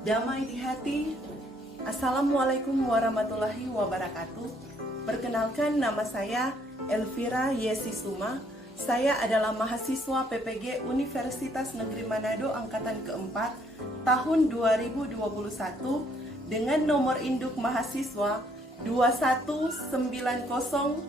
damai di hati. Assalamualaikum warahmatullahi wabarakatuh. Perkenalkan, nama saya Elvira Yesisuma. Saya adalah mahasiswa PPG Universitas Negeri Manado Angkatan keempat tahun 2021 dengan nomor induk mahasiswa 2190358.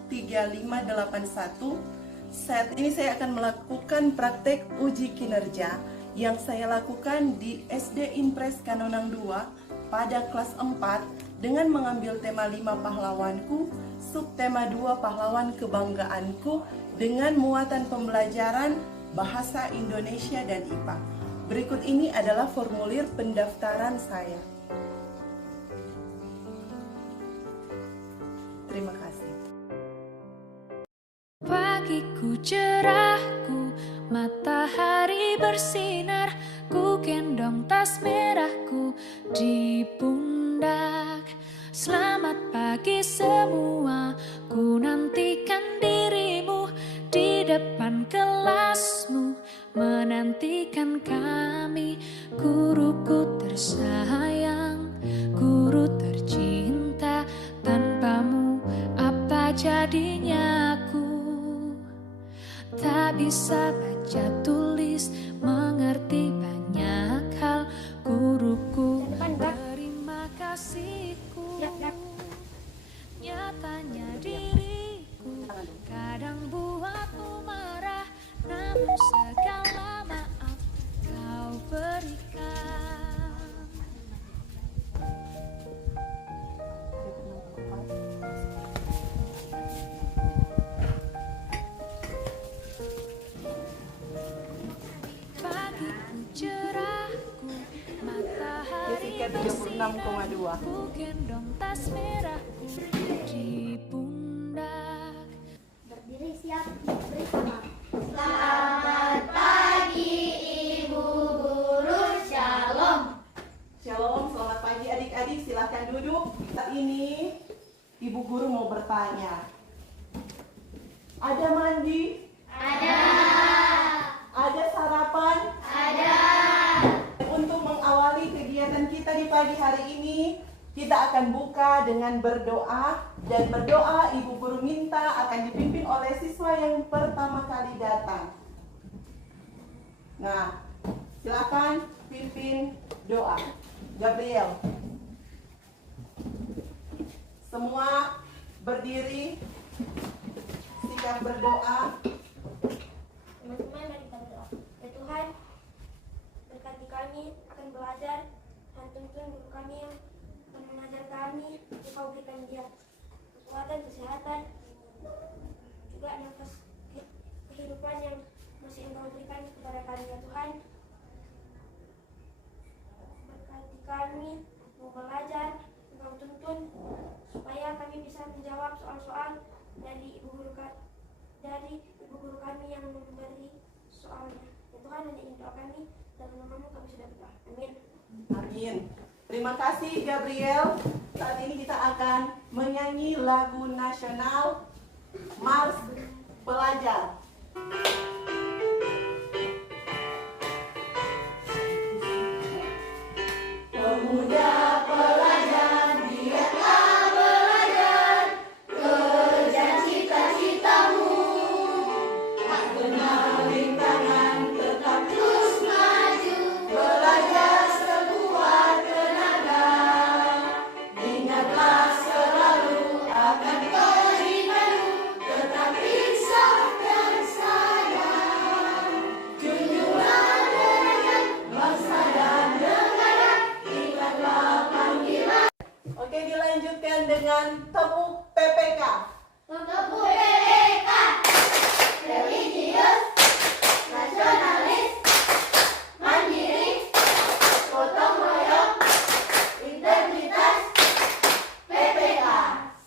Saat ini saya akan melakukan praktek uji kinerja yang saya lakukan di SD Impres Kanonang 2 pada kelas 4 dengan mengambil tema 5 pahlawanku, subtema 2 pahlawan kebanggaanku dengan muatan pembelajaran bahasa Indonesia dan IPA. Berikut ini adalah formulir pendaftaran saya. Terima kasih. Pagiku cerahku, matahari bersinar, ku gendong tas merahku di pundak. Selamat pagi semua, ku nantikan dirimu di depan kelasmu, menantikan kami. Guruku tersayang, guru tercinta, tanpamu apa jadinya aku? Tak bisa baca tulis, mengerti banyak hal. Guruku, terima kasihku. Nyatanya diriku kadang buatmu marah, namun segala maaf kau berikan. Pagiku cerahku, matahari bersinar, ku gendong tas merahku di pundak. Berdiri siap, bersama. Selamat pagi Ibu Guru, Shalom. Shalom, selamat pagi adik-adik, silakan duduk. Saat ini Ibu Guru mau bertanya. Ada mandi? Ada. Ada sarapan? Ada. Untuk mengawali kegiatan kita di pagi hari ini, kita akan buka dengan berdoa. Dan berdoa Ibu Guru minta akan dipimpin oleh siswa yang pertama kali datang. Nah, silakan pimpin doa. Gabriel. Semua berdiri, siap berdoa. Teman-teman, mari kita berdoa. Ya Tuhan, berkati kami akan belajar dan tuntun guru kami yang akan mengajar kami. Engkau berikan dia kekuatan, kesehatan, juga nafas kehidupan yang masih Engkau berikan kepada kami ya Tuhan. Berkati kami mau belajar, Engkau tuntun supaya kami bisa menjawab soal-soal dari ibu guru kami yang memberi soalnya. Ya Tuhan, hanya ini doa kami, dalam nama-Mu kami sudah berdoa. Amin. Amin. Terima kasih Gabriel. Saat ini kita akan menyanyi lagu nasional Mars Pelajar. Pemuda pelajar, giatlah belajar, kejar cita-citamu. Tak kenal rintangan, tetap terus maju, belajar sekuat tenaga. Ingatlah selalu akan keinginanmu, tetap insaf dan sayang. Junjunglah derajat bangsa dan negara, ingatlah panggilan. Oke, dilanjutkan dengan tepuk PPK. Tepuk PPK, religius, nasionalis, mandiri, gotong royong, integritas. PPK,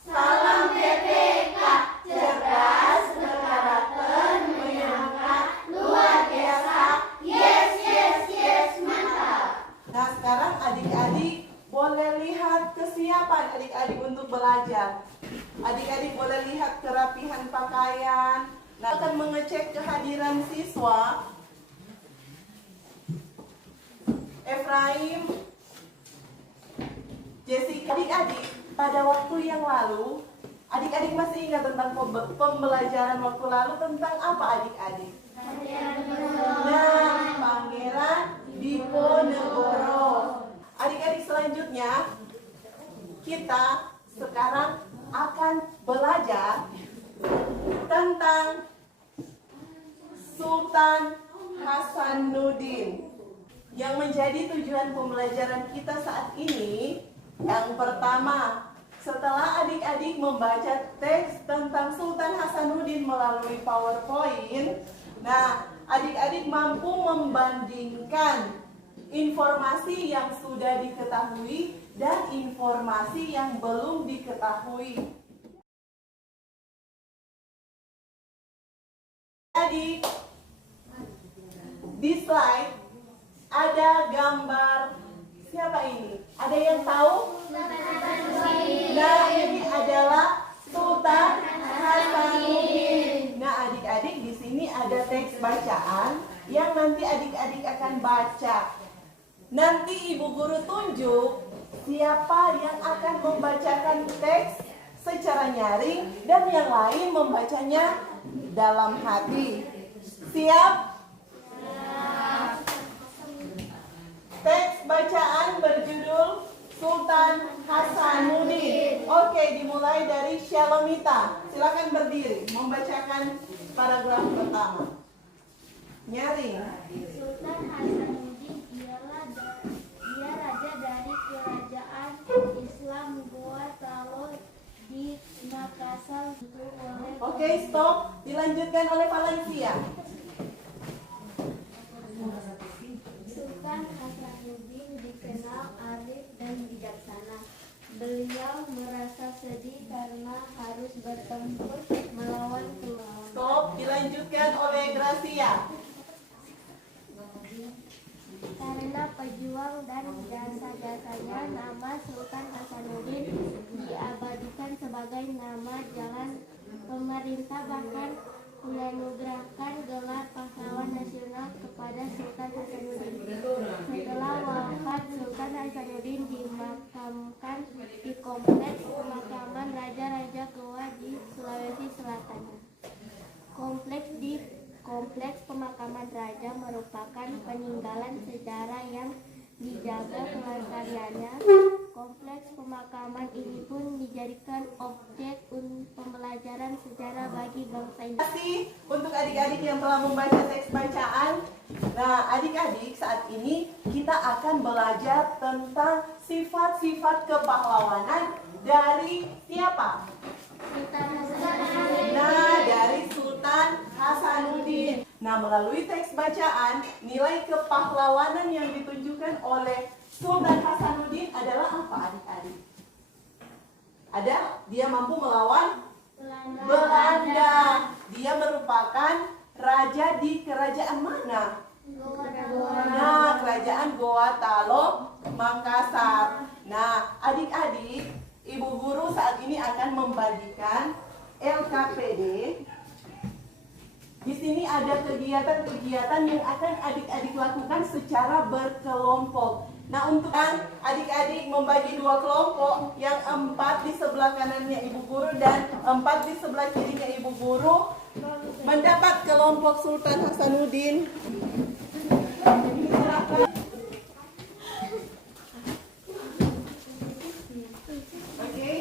salam PPK, cerdas, berkarakter, menyangka, luar biasa. Yes, yes, yes, mantap. Nah, sekarang adik-adik boleh lihat kesiapan adik-adik untuk belajar. Adik-adik boleh lihat kerapihan pakaian. Nah, akan mengecek kehadiran siswa. Efraim, Adik-adik, pada waktu yang lalu, adik-adik masih ingat tentang pembelajaran waktu lalu tentang apa adik-adik? Nah, Pangeran Diponegoro. Adik-adik, selanjutnya kita sekarang akan belajar tentang Sultan Hasanuddin. Yang menjadi tujuan pembelajaran kita saat ini, yang pertama, setelah adik-adik membaca teks tentang Sultan Hasanuddin melalui PowerPoint, nah, adik-adik mampu membandingkan informasi yang sudah diketahui dan informasi yang belum diketahui. Adik, di slide ada gambar siapa ini? Ada yang tahu? Nah, ini adalah Sultan Hasanuddin. Nah, adik-adik, di sini ada teks bacaan yang nanti adik-adik akan baca. Nanti ibu guru tunjuk siapa yang akan membacakan teks secara nyaring dan yang lain membacanya dalam hati. Siap? Teks bacaan berjudul Sultan Hasanuddin. Oke, dimulai dari Shalomita. Silakan berdiri membacakan paragraf pertama. Nyaring. Sultan Hasanuddin dia raja dari kerajaan Islam Goa Talo di Makassar. Oke, stop. Dilanjutkan oleh Valencia. Sultan Hasanuddin dikenal arif dan bijaksana. Beliau merasa sedih karena harus bertempur melawan kelawan. Stop. Dilanjutkan oleh Gracia. Karena pejuang dan jasa-jasanya, nama Sultan Hasanuddin diabadikan sebagai nama jalan. Pemerintah bahkan menganugerahkan gelar pahlawan nasional kepada Sultan Hasanuddin. Setelah wafat Sultan Hasanuddin dimakamkan di kompleks pemakaman Raja-Raja Goa di Sulawesi Selatan. Kompleks pemakaman raja merupakan peninggalan sejarah yang dijaga kelestariannya. Kompleks pemakaman ini pun dijadikan objek pembelajaran sejarah bagi bangsa ini. Terima kasih untuk adik-adik yang telah membaca teks bacaan. Nah, adik-adik, saat ini kita akan belajar tentang sifat-sifat kepahlawanan dari siapa? Nah, dari Sultan Hasanuddin. Nah, melalui teks bacaan, nilai kepahlawanan yang ditunjukkan oleh Sultan Hasanuddin adalah apa, adik-adik? Ada, dia mampu melawan Belanda. Dia merupakan raja di kerajaan mana? Nah, kerajaan Goa Talo, Makassar. Nah, adik-adik, ibu guru saat ini akan membagikan LKPD. Di sini ada kegiatan-kegiatan yang akan adik-adik lakukan secara berkelompok. Nah, untuk adik-adik membagi dua kelompok, yang 4 di sebelah kanannya ibu guru dan 4 di sebelah kirinya ibu guru, mendapat kelompok Sultan Hasanuddin. Oke.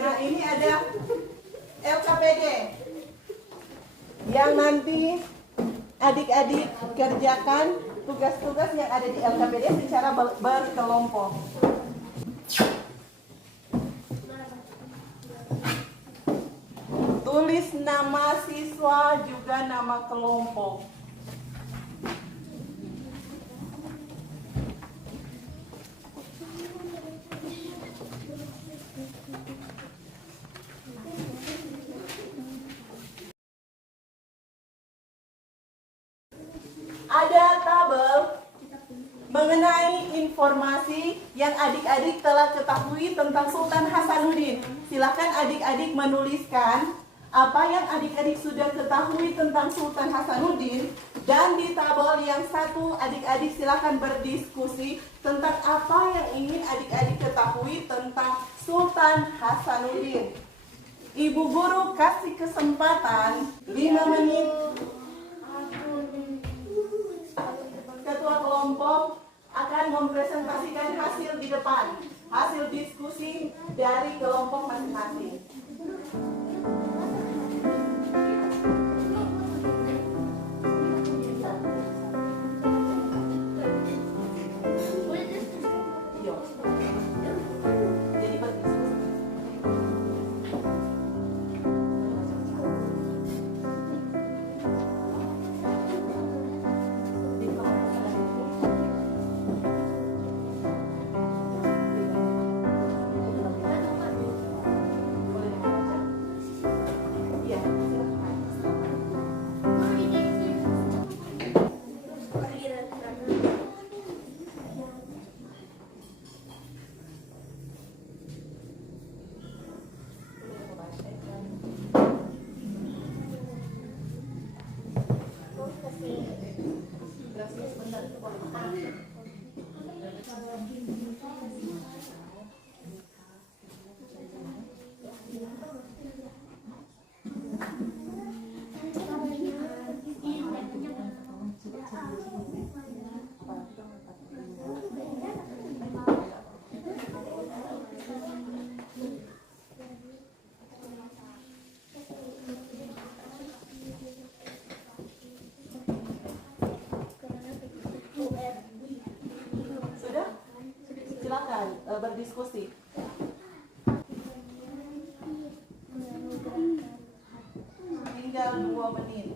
Nah, ini ada LKPD yang nanti adik-adik kerjakan tugas-tugas yang ada di LKPD secara berkelompok. Tulis nama siswa juga nama kelompok. Ada tabel mengenai informasi yang adik-adik telah ketahui tentang Sultan Hasanuddin. Silakan adik-adik menuliskan apa yang adik-adik sudah ketahui tentang Sultan Hasanuddin, dan di tabel yang satu, adik-adik silakan berdiskusi tentang apa yang ingin adik-adik ketahui tentang Sultan Hasanuddin. Ibu guru kasih kesempatan 5 menit. Ketua kelompok akan mempresentasikan hasil di depan, hasil diskusi dari kelompok masing-masing. Jadi berdiskusi. Iya, silakan. Sudah? Silakan berdiskusi. Tinggal 2 menit.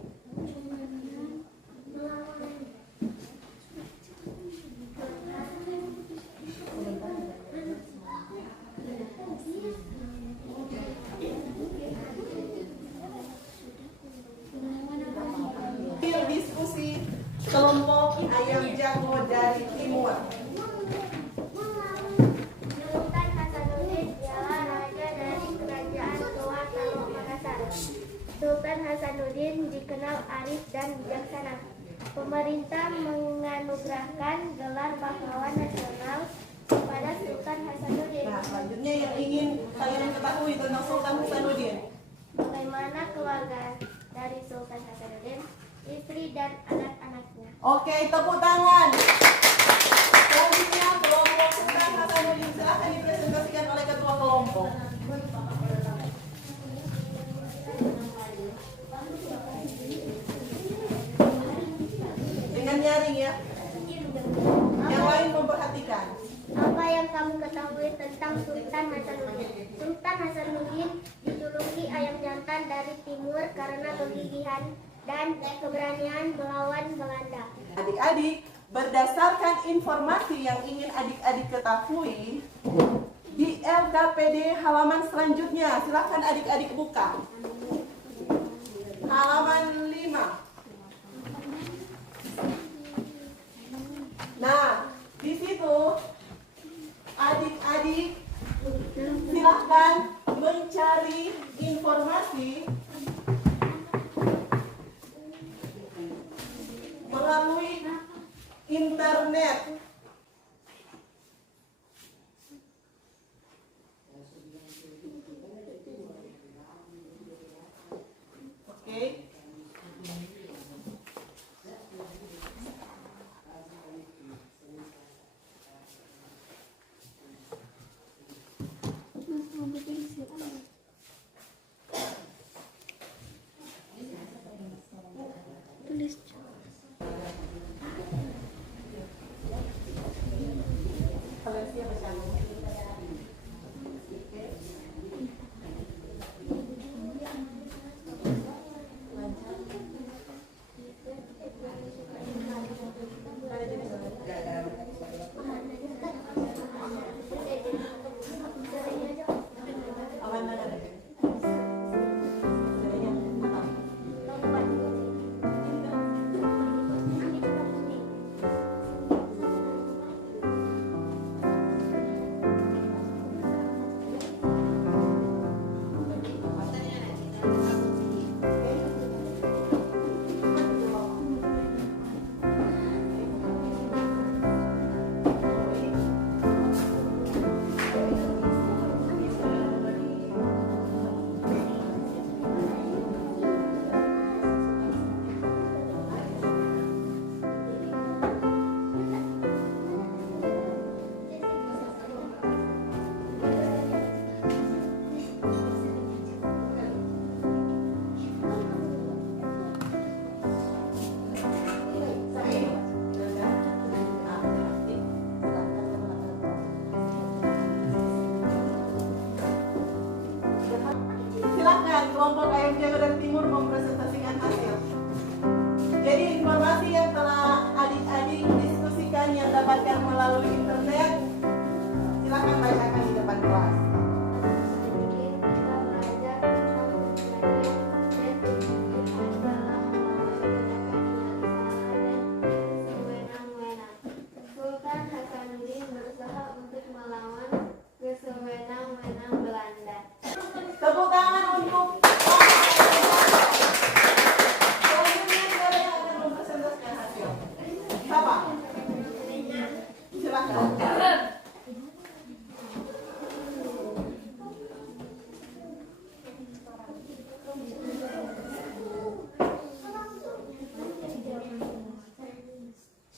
Diskusi kelompok ayam jago dari timur. Sultan Hasanuddin ialah raja dari kerajaan Goa Talo Makassar. Sultan Hasanuddin dikenal arif dan bijaksana. Pemerintah menganugerahkan gelar pahlawan nasional kepada Sultan Hasanuddin. Nah, selanjutnya yang ingin kalian ketahui tentang Sultan Hasanuddin. Bagaimana keluarga dari Sultan Hasanuddin, istri dan anak-anaknya. Oke, tepuk tangan. Selanjutnya kelompok Sultan Hasanuddin silahkan dipresentasikan oleh ketua kelompok. Dengan nyaring ya. Yang lain memperhatikan. Apa yang kamu ketahui tentang Sultan Hasanuddin? Sultan Hasanuddin dijuluki ayam jantan dari timur karena kegigihan dan keberanian melawan Belanda. Adik-adik, berdasarkan informasi yang ingin adik-adik ketahui, di LKPD halaman selanjutnya, silahkan adik-adik buka. Halaman 5. Nah, di situ adik-adik silahkan mencari informasi melalui internet. Oke. mendengarkan melalui internet, silakan bacakan di depan kelas. Sultan Hasanuddin berusaha untuk melawan kesewenang-wenang Belanda. Tepuk tangan untuk selanjutnya siapa yang akan mempresentasikan hasil? Siapa? Silakan.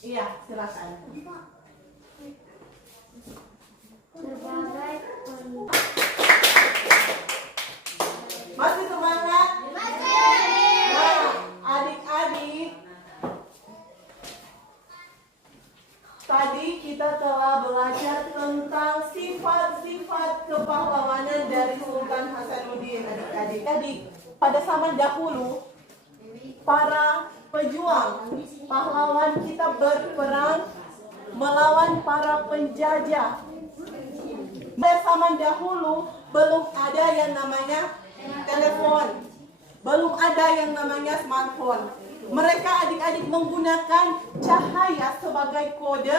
Iya, silakan. Masih semangat? Nah, adik-adik, tadi kita telah belajar tentang sifat-sifat kepahlawanan dari Sultan Hasanuddin. Adik-adik, pada zaman dahulu, para pejuang pahlawan kita berperang melawan para penjajah. Pada zaman dahulu belum ada yang namanya telepon, belum ada yang namanya smartphone. Mereka adik-adik menggunakan cahaya sebagai kode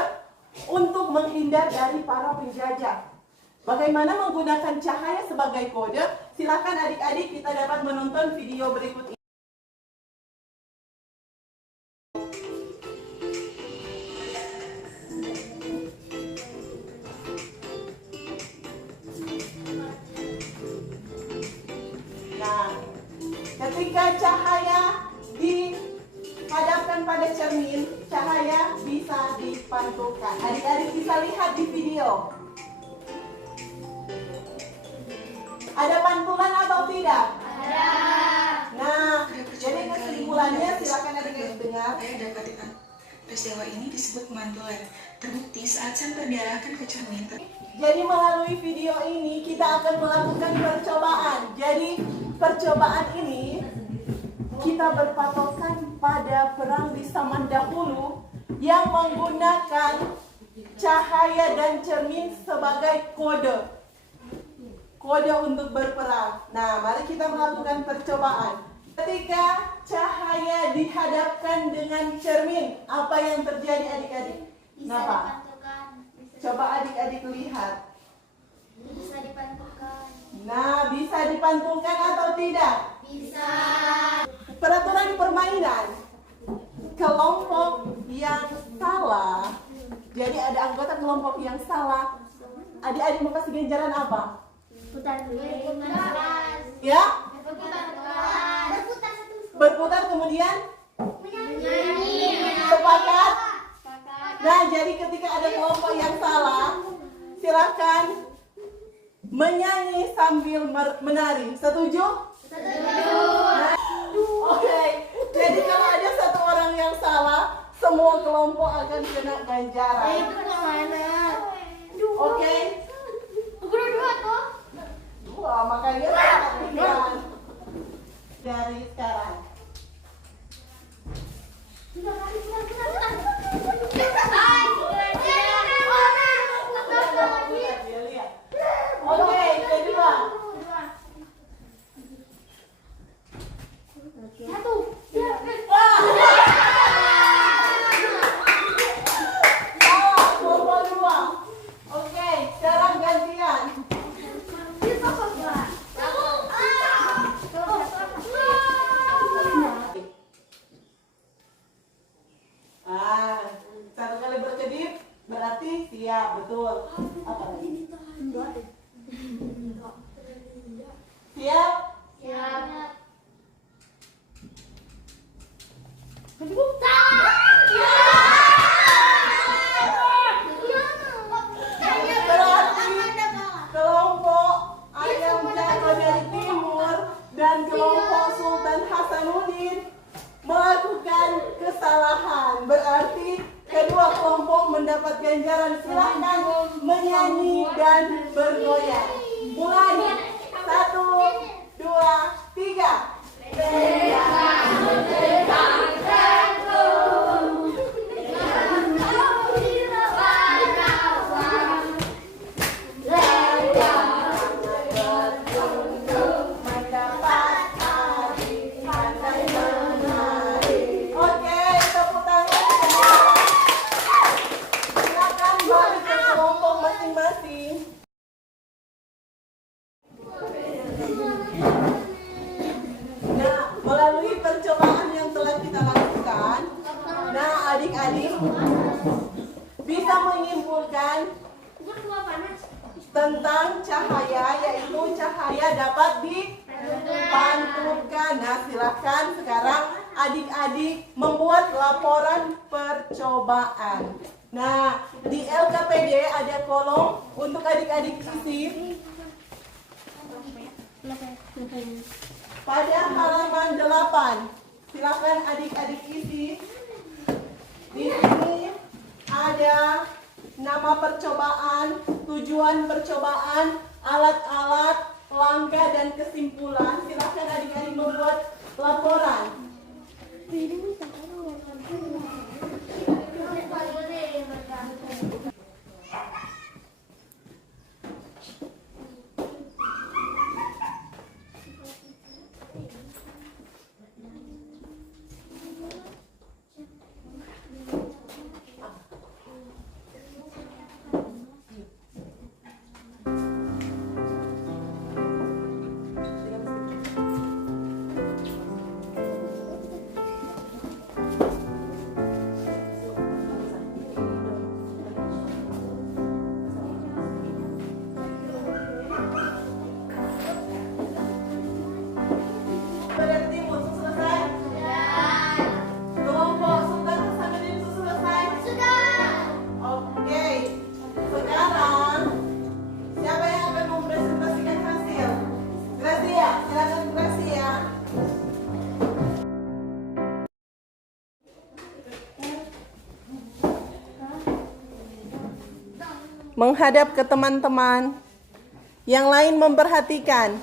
untuk menghindar dari para penjajah. Bagaimana menggunakan cahaya sebagai kode? Silakan adik-adik, kita dapat menonton video berikut ini. Nah, ketika cahaya dihadapkan pada cermin, cahaya bisa dipantulkan. Adik-adik bisa lihat di video. Ada pantulan atau tidak? Ada. Nah, jadi kesimpulannya silakan adik-adik dengar. Saya dapatkan peristiwa ini disebut mantulan. Terbukti saat sampel diarahkan ke cermin. Jadi melalui video ini kita akan melakukan percobaan. Jadi percobaan ini kita berpatokan pada perang di zaman dahulu yang menggunakan cahaya dan cermin sebagai kode. Kode untuk berperang. Nah, mari kita melakukan percobaan. Ketika cahaya dihadapkan dengan cermin, apa yang terjadi adik-adik? Kenapa? Coba adik-adik lihat. Bisa dipantulkan. Nah, bisa dipantulkan atau tidak? Bisa. Peraturan permainan. Kelompok yang salah. Jadi ada anggota kelompok yang salah. Adik-adik mau kasih ganjaran apa? Berputar. Ya? Berputar. Berputar kemudian? Menyanyi. Sepakat? Nah, jadi ketika ada kelompok yang salah, silakan menyanyi sambil menari. Setuju? Nah, oke. Jadi kalau ada satu orang yang salah, semua kelompok akan kena ganjaran. Oke? Dua toh? Dua, makanya perhatikan dari sekarang. Oke, kedua. Satu. Salah, kelompok dua. Oke, sekarang gantian. Satu kali berkedip berarti siap, betul. Apa lagi? Siap? Siap. Berarti kelompok Ayam Jago dari Timur dan kelompok Sultan Hasanuddin melakukan kesalahan. Berarti kedua kelompok mendapat ganjaran. Silahkan menyanyi dan bergoyang. Mulai. 1, 2, 3. bisa menyimpulkan tentang cahaya, yaitu cahaya dapat dipantulkan. Nah, silakan sekarang adik-adik membuat laporan percobaan. Nah, di LKPD ada kolom untuk adik-adik isi. Pada halaman 8, silakan adik-adik isi. Di sini ada nama percobaan, tujuan percobaan, alat-alat, langkah dan kesimpulan. Silakan adik-adik membuat laporan. Berarti musuh selesai? Kelompok Sultan Hasanuddin itu selesai? Oke. Sekarang siapa yang akan mempresentasikan hasil? Gracia, silakan Gracia. Menghadap ke teman-teman. Yang lain memperhatikan.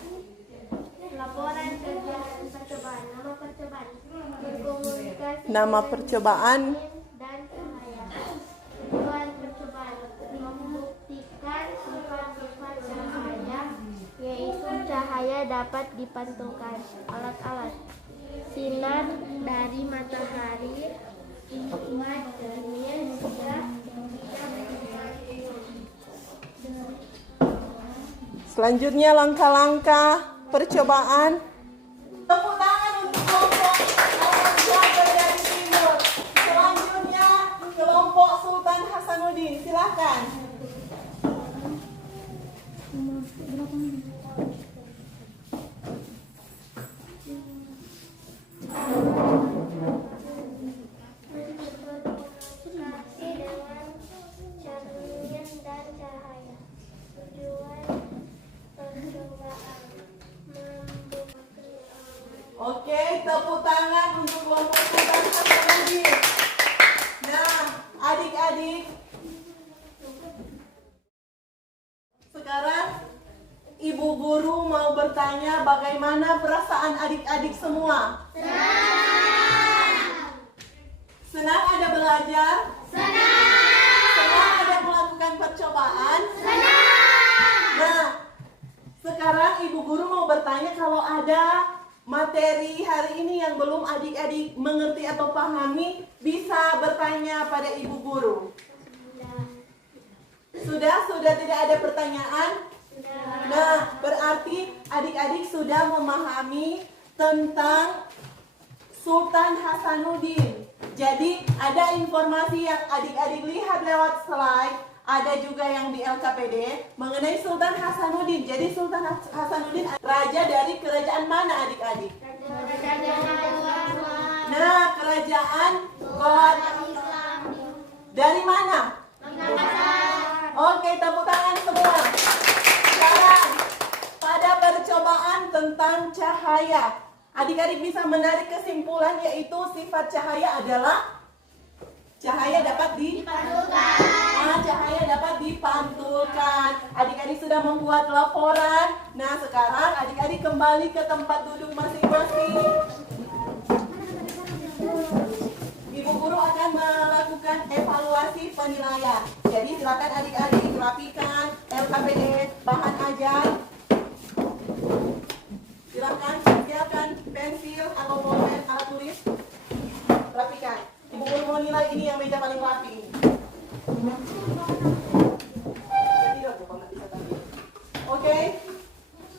Laporan kerja percobaan. Nama percobaan berkomunikasi Nama percobaan. dan cahaya. Tujuan percobaan membuktikan sifat-sifat cahaya, yaitu cahaya dapat dipantulkan. Alat-alat: sinar dari matahari, hikmat ilmiah juga. Selanjutnya langkah-langkah percobaan. Tepuk tangan untuk kelompok Jabar dari Timur. Selanjutnya kelompok Sultan Hasanuddin. Silakan. Kasih dengan cermin dan cahaya. Tujuan percobaan membuktikan. Oke, tepuk tangan untuk kelompok Sultan Hasanuddin. Nah, adik-adik, sekarang Ibu Guru mau bertanya bagaimana perasaan adik-adik semua? Senang ada belajar? Senang ada melakukan percobaan? Nah, sekarang Ibu Guru mau bertanya kalau ada materi hari ini yang belum adik-adik mengerti atau pahami, bisa bertanya pada Ibu Guru. Sudah tidak ada pertanyaan? Nah, berarti adik-adik sudah memahami tentang Sultan Hasanuddin. Jadi, ada informasi yang adik-adik lihat lewat slide, ada juga yang di LKPD mengenai Sultan Hasanuddin. Jadi, Sultan Hasanuddin raja dari kerajaan mana adik-adik? Nah, kerajaan Gold. Dari mana? Oke, tepuk tangan semua. Sekarang, pada percobaan tentang cahaya, adik-adik bisa menarik kesimpulan yaitu sifat cahaya adalah cahaya dapat dipantulkan. Cahaya dapat dipantulkan. Adik-adik sudah membuat laporan. Nah, sekarang adik-adik kembali ke tempat duduk masing-masing. Ibu Guru akan melakukan evaluasi penilaian. Jadi silakan adik-adik rapikan LKPD, bahan ajar. Silakan pensil atau pulpen, alat tulis. Rapikan. Ibu Guru mau nilai ini yang meja paling rapi ini. Oke.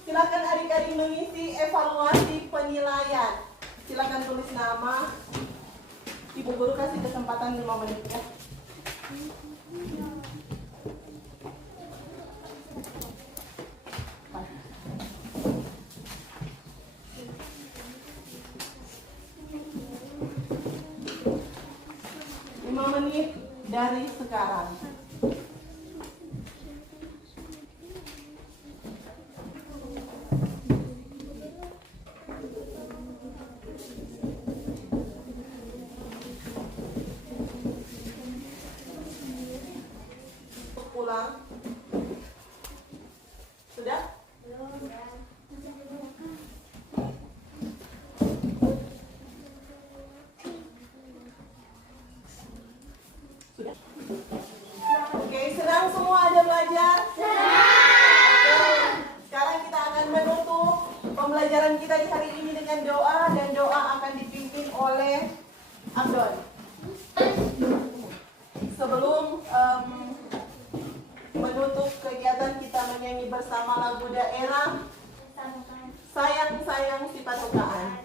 Silakan adik-adik mengisi evaluasi penilaian. Silakan tulis nama. Ibu Guru kasih kesempatan. kesempatan 5 menit ya. Menit dari sekarang. Pulang. Sudah? Sudah. Oke, senang semua ada belajar? Oke, sekarang kita akan menutup pembelajaran kita di hari ini dengan doa, dan doa akan dipimpin oleh Abdon. Sebelum menutup kegiatan, kita menyanyi bersama lagu daerah Sayang Sayang Si Patukaan.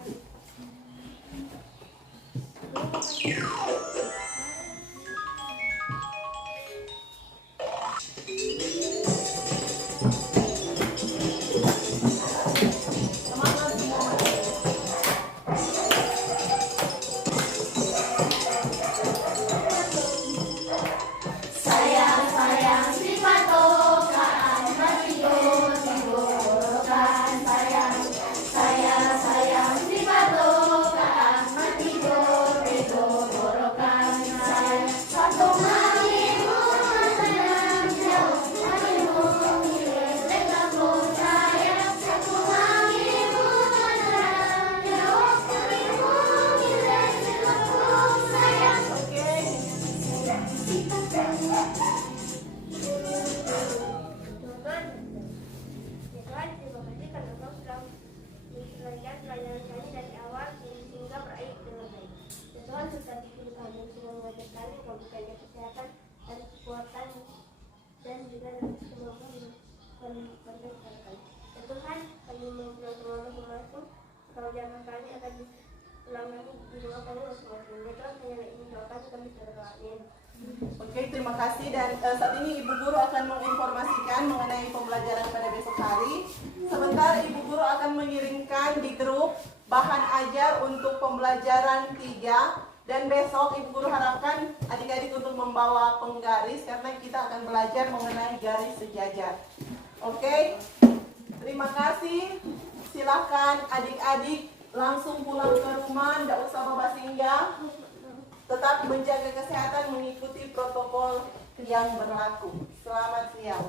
Kalau jangan kami akan diulang lagi di rumah kami masing-masing. Tuhan hanya ini doakan kami berdoain. Oke, terima kasih. Dan saat ini Ibu Guru akan menginformasikan mengenai pembelajaran pada besok hari. Sebentar Ibu Guru akan mengirimkan di grup bahan ajar untuk pembelajaran 3. Dan besok Ibu Guru harapkan adik-adik untuk membawa penggaris, karena kita akan belajar mengenai garis sejajar. Oke, terima kasih. Silahkan adik-adik langsung pulang ke rumah, tidak usah bawa singgah. Tetap menjaga kesehatan, mengikuti protokol yang berlaku. Selamat siang.